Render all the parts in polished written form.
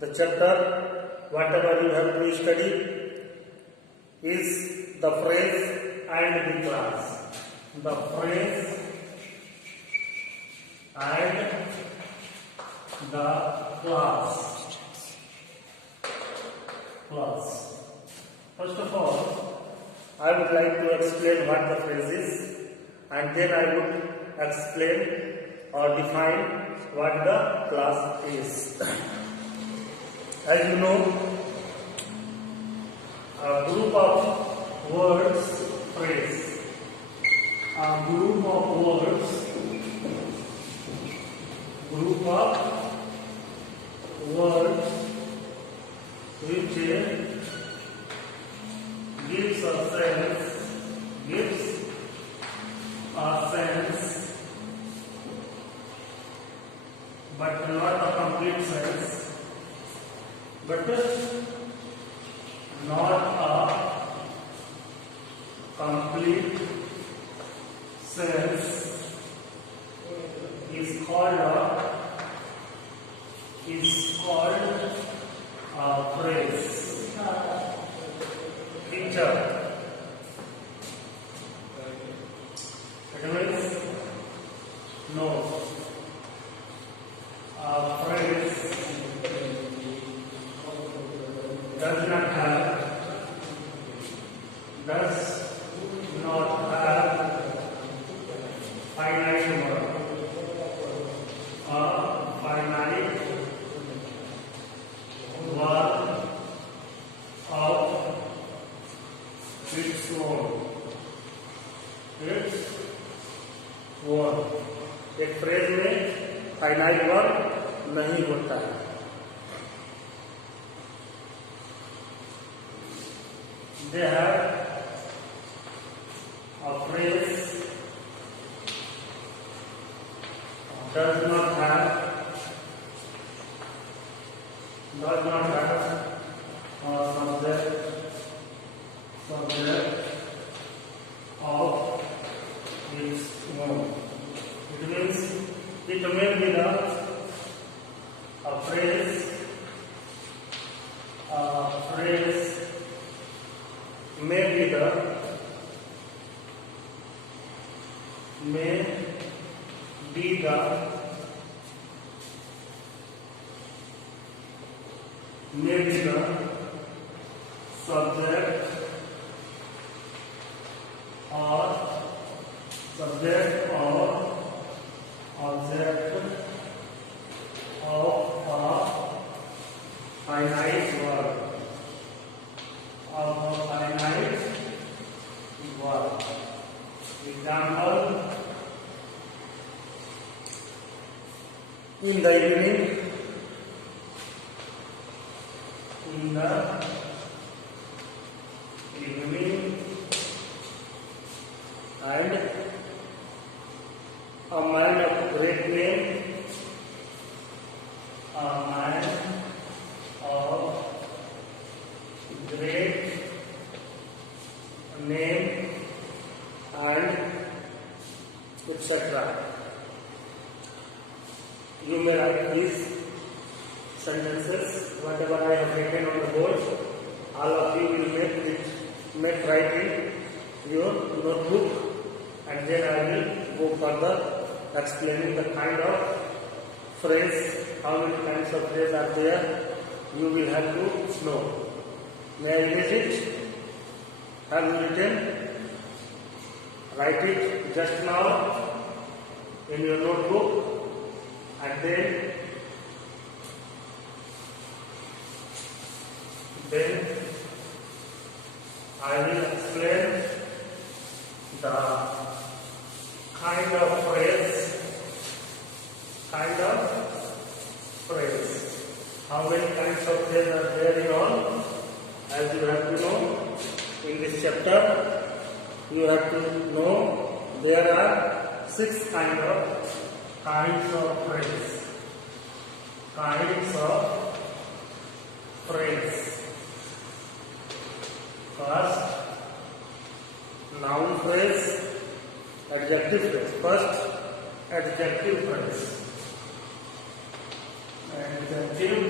the chapter, whatever you have to study is the phrase and the class. The phrase and the class. First of all, I would like to explain what the phrase is, and then I would explain or define what the class is. As you know, a group of words phrase. A group of words, which gives a sense, but not a complete sense, but not a complete sense is called a phrase. Teacher. It means no. A phrase does not have finite word. A finite word of its own. एक phrase में finite word नहीं होता है. They have a phrase does not have a subject of its own. It means it may be a phrase may be the subject or object of a finite word. Example: in the evening, and a man of great name, and etc. You may write these sentences, whatever I have written on the board. All of you will make write in your notebook, and then I will go further explaining the kind of phrase, how many kinds of phrase are there. You will have to know. May I erase it? Have you written? Write it just now in your notebook, and then I will explain the kind of phrase. How many kinds of phrase are there in all? As you have to know, in this chapter, you have to know there are 6 kinds of phrase. First, noun phrase, adjective phrase. First, adjective phrase. Adjective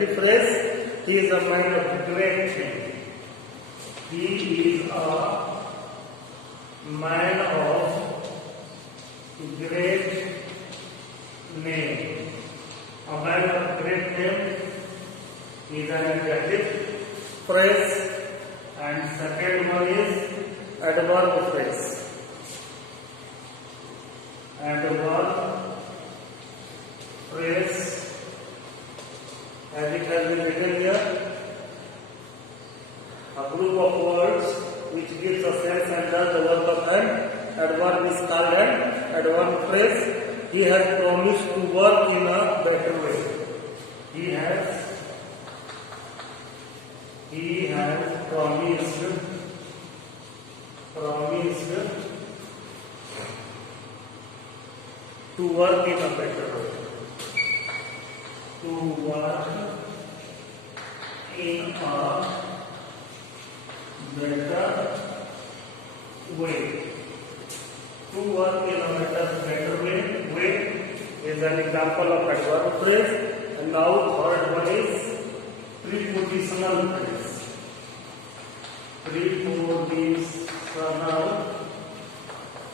adjective phrase. He is a man of great name. He is a man of great name. A man of great name is an adjective phrase, and second one is adverb phrase. Adverb phrase, as it has been written here, a group of words which gives a sense and does the work of an adverb is called an adverb phrase. He has promised to work in a better way. He has promised to work in a better way. To work in a better way. To work in a better way is an example of adverb phrase. And now third one is prepositional phrase. Prepositional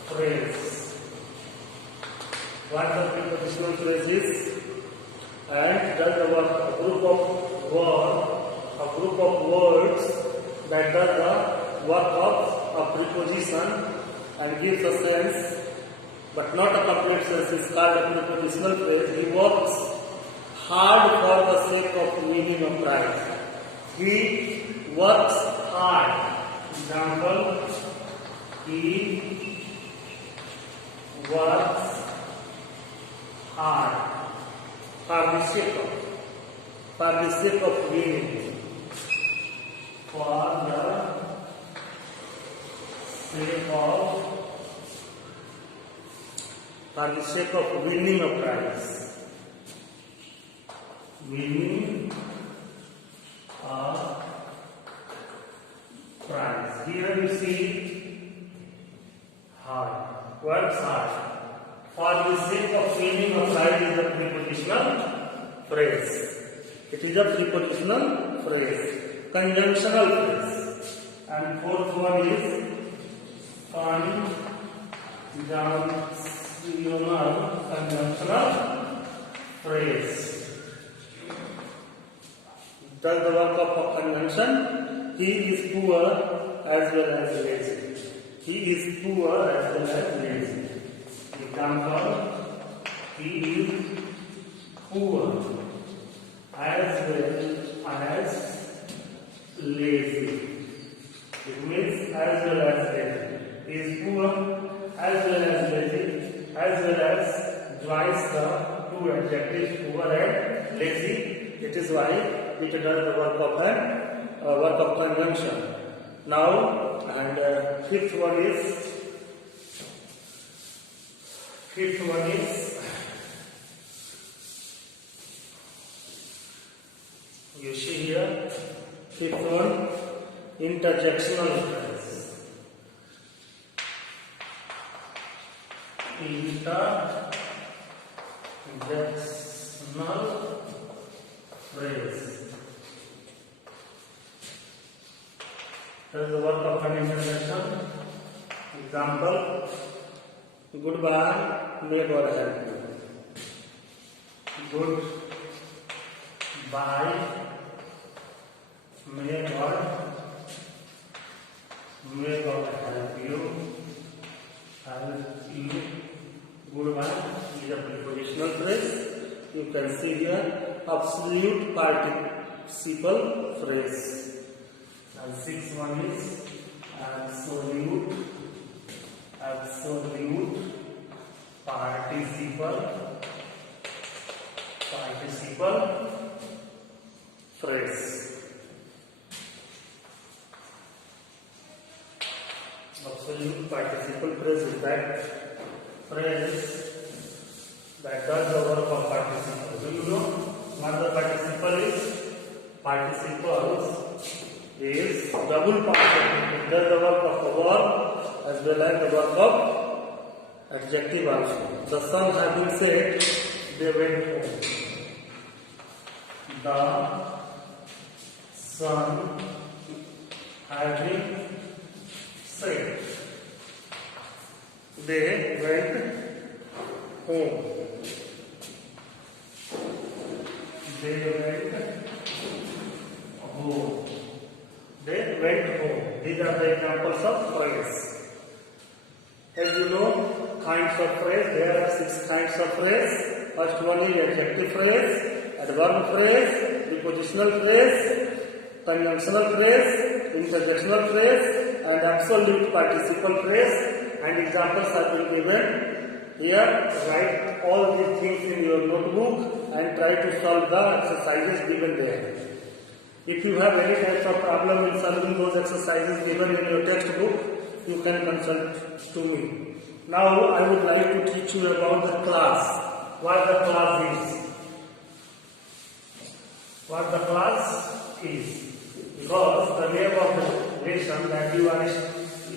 phrase. What the prepositional phrase is? And does the work, a group of words that does the work of a preposition and gives a sense, but not a complete sense, is called a prepositional phrase. He works hard for the sake of winning a prize. He works hard. Example, he works hard for the sake of winning. For the sake of winning a prize. Winning a prize. Here you see hard. Works hard. For the sake of winning a prize is a prepositional phrase. It is a prepositional phrase. Conjunctional phrase. And fourth one is conjunctional phrase. Does the work of a conjunction? He is poor as well as lazy. He is poor as well as lazy. Example, he is poor as well as lazy. It means as well as lazy. He is poor as well as lazy, as well as joins the two adjectives poor and lazy. It is why it does the work of conjunction. Now, and fifth one is you see here, fifth one, interjectional phrase. Interjectional phrase. That is the work of an interjection. Example, goodbye, may God help you. Goodbye, may God help you. Goodbye is a prepositional phrase. You can see here absolute participle phrase. And sixth one is absolute participle phrase. Absolute participle phrase is that phrase that does the work of participle. Do you know what the participle is? Participles is double particle. It does the work of a verb as well as the work of adjective also. The son having said, they went home. the sun having set. They went home. They went home. They went home. These are the examples of phrase. As you know, kinds of phrase. There are 6 kinds of phrase. First one is adjective phrase, adverb phrase, prepositional phrase, conjunctional phrase, interjectional phrase, and absolute participle phrase. And examples are being given here. Write all these things in your notebook and try to solve the exercises given there. If you have any types of problem in solving those exercises given in your textbook, you can consult to me. Now I would like to teach you about the class. What the class is. What the class is. Because the name of the lesson that you are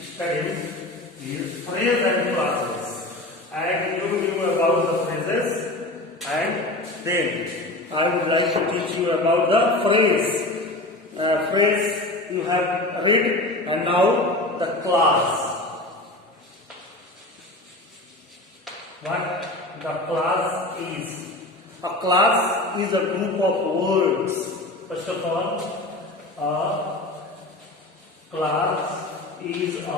studying is phrase and classes. And you knew about the phrases, and then I would like to teach you about the phrase. Phrase you have read, and now the class. What the class is. A class is a group of words. First of all, a class is a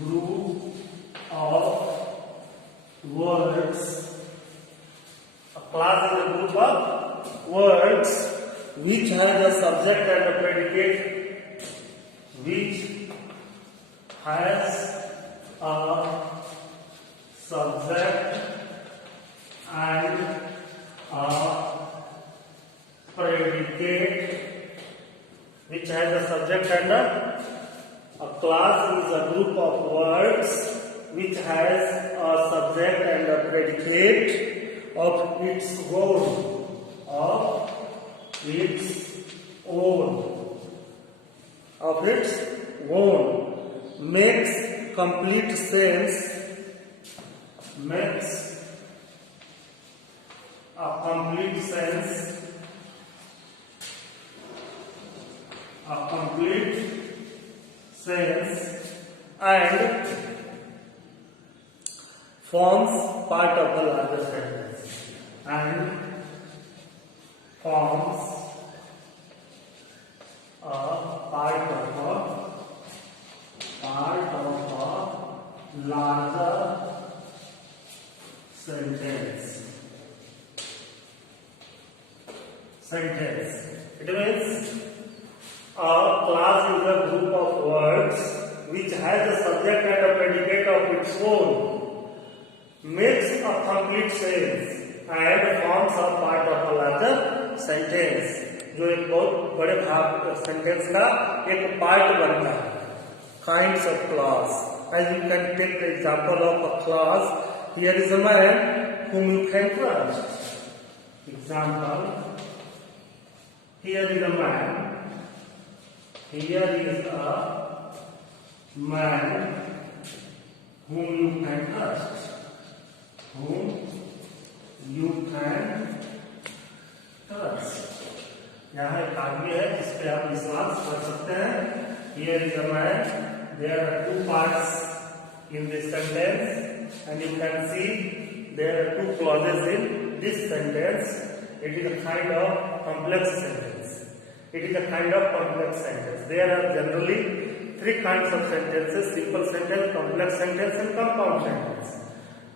group of words. A class is a group of words which has a subject and a predicate. Which has a subject and a predicate. Which has a subject and a class is a group of words which has a subject and a predicate of its own. Of its own. Of its own. Makes complete sense. Makes a complete sense. A complete sense and forms part of the larger sentence. And forms a part of a larger sentence. It means a class is a group of words which has a subject and a predicate of its own, makes a complete sense and forms a part of a larger sentence. जो एक बहुत बड़े भाग sentence का एक part बनता है. Kinds of class. As you can take the example of a class. Here is a man whom you can trust. Example. Here is a man. Here is a man whom you can trust. Whom you can trust. यहाँ एक आदमी है जिस पे आप विश्वास कर सकते हैं. Here is a man. There are 2 parts in this sentence, and you can see there are 2 clauses in this sentence. It is a kind of complex sentence. It is a kind of complex sentence. There are generally 3 kinds of sentences: simple sentence, complex sentence, and compound sentence.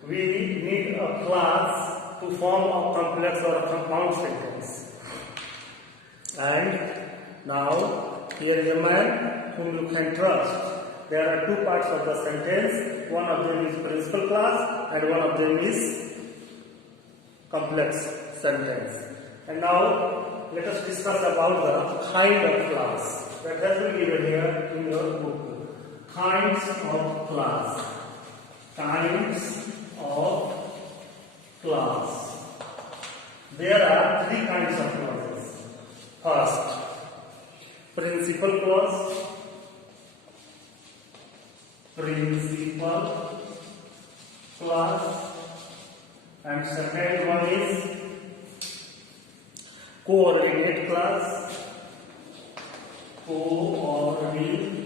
We need a class to form a complex or a compound sentence. And now here is a man whom you can trust. There are 2 parts of the sentence. One of them is principal class and one of them is complex sentence. And now let us discuss about the kind of class that has been given here in your book. Kinds of class. Kinds of class. There are 3 kinds of clauses. First, principal clause. Principal clause. And second one is coordinate class, coordinate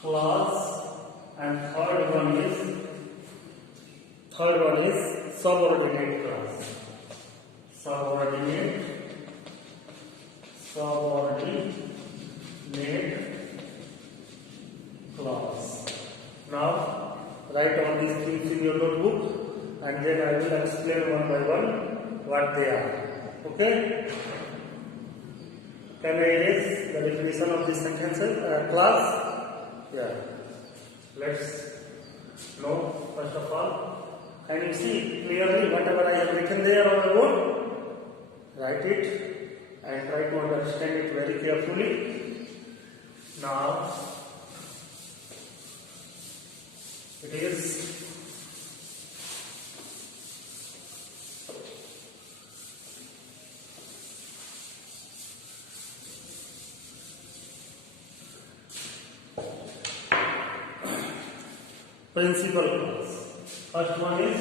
class, and third one is subordinate class. Subordinate class. Now write all these things in your notebook, and then I will explain one by one what they are. Okay? Can I erase the definition of this sentence class? Yeah. Let's know first of all. Can you see clearly whatever I have written there on the board? Write it and try to understand it very carefully. Now it is principal class. First one is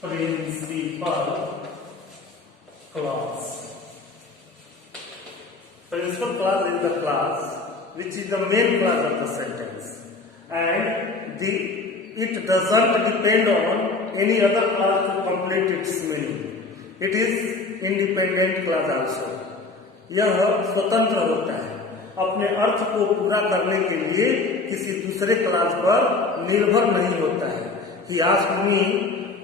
principal class. Principal class is the class which is the main class of the sentence, and it doesn't depend on any other class to complete its meaning. It is independent class also. यह स्वतंत्र होता है, अपने अर्थ को पूरा करने के लिए किसी दूसरे क्लास पर निर्भर नहीं होता है. He asked me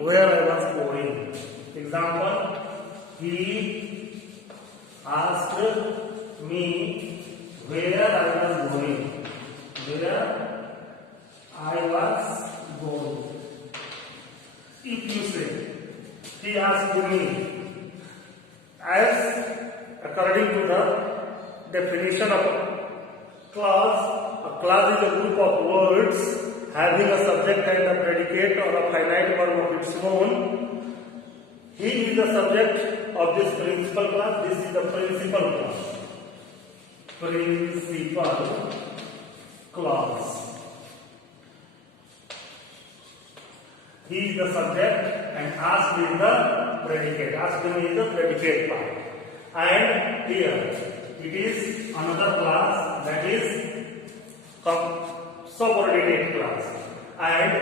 where I was going. Example, he asked me where I was going. Where I was going. If you say, he asked me, as according to the definition of a class is a group of words having a subject and a predicate or a finite form of its own. He is the subject of this principal class. This is the principal class. Principal class. He is the subject and asked is the predicate. Asked is the predicate part. And here it is another class, that is subordinate class. And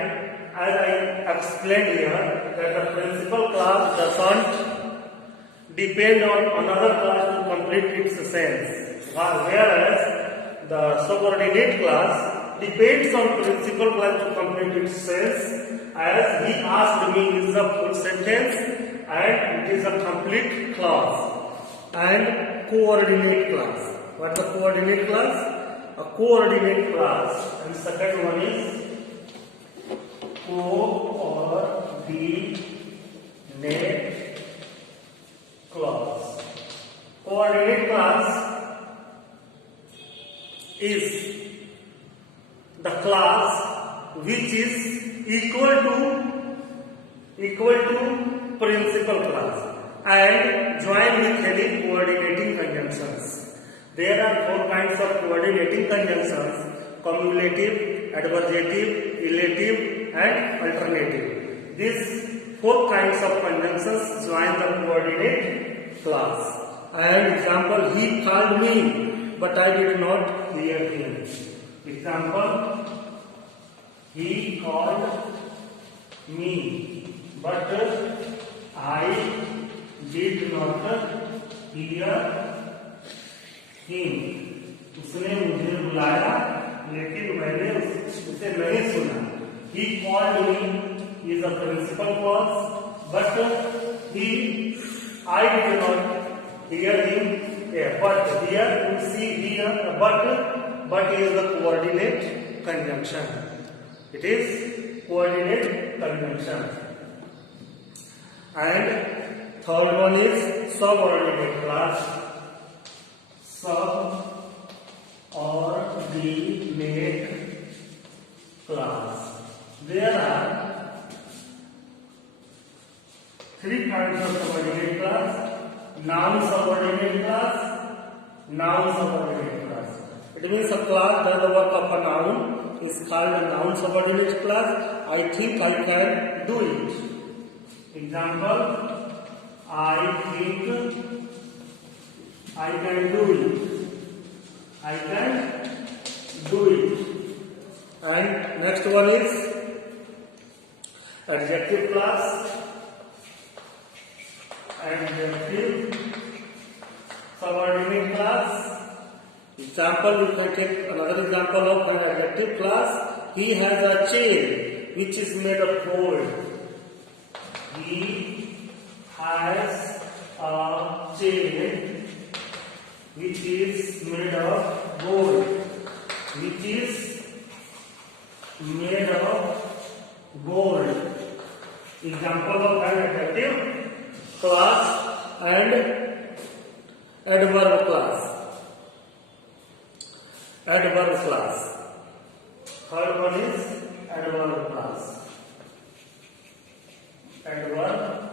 as I explained here, that the principal class doesn't depend on another class to complete its sense, whereas the subordinate class depends on principal class to complete its sense. As he asked me is the full sentence, and it is a complete class. And coordinate class. What is the coordinate class? A coordinate class, and second one is coordinate class. Coordinate class is the class which is equal to principal class and join with any coordinating conjunctions. There are four kinds of coordinating conjunctions: cumulative, adversative, relative, and alternative. These four kinds of conjunctions join the coordinate class. And example, he called me, but I did not hear him. Example, he called me, but I did not hear him. उसने मुझे बुलाया लेकिन मैंने उसे नहीं सुना. He called me is a principal clause, but I did not hear him. But here you see here, but is the coordinate conjunction. It is coordinate conjunction. And third one is subordinate class. Subordinate class. There are three kinds of subordinate class: noun subordinate class, noun subordinate class. It means a class does the work of a noun is called a noun subordinate class. I think I can do it. Example, I think I can do it. I can do it. And next one is adjective class. Adjective subordinate class. Example, you can take another example of an adjective class. He has a chain which is made of gold. He has a chain which is made of gold. Which is made of gold. Example of an adjective class and adverb class. Adverb class. Third one is adverb class. Adverb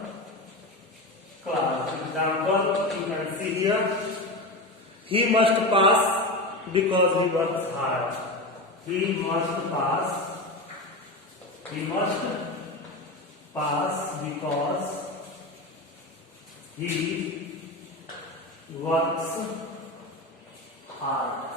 class. Example, you can see here. He must pass because he works hard. He must pass. He must pass because he works hard.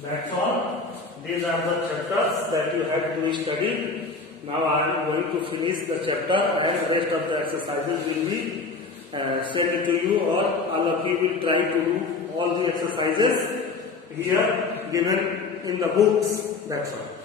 That's all. These are the chapters that you have to study. Now I am going to finish the chapter and rest of the exercises will be sent to you, or all of you will try to do all the exercises here given in the books. That's all.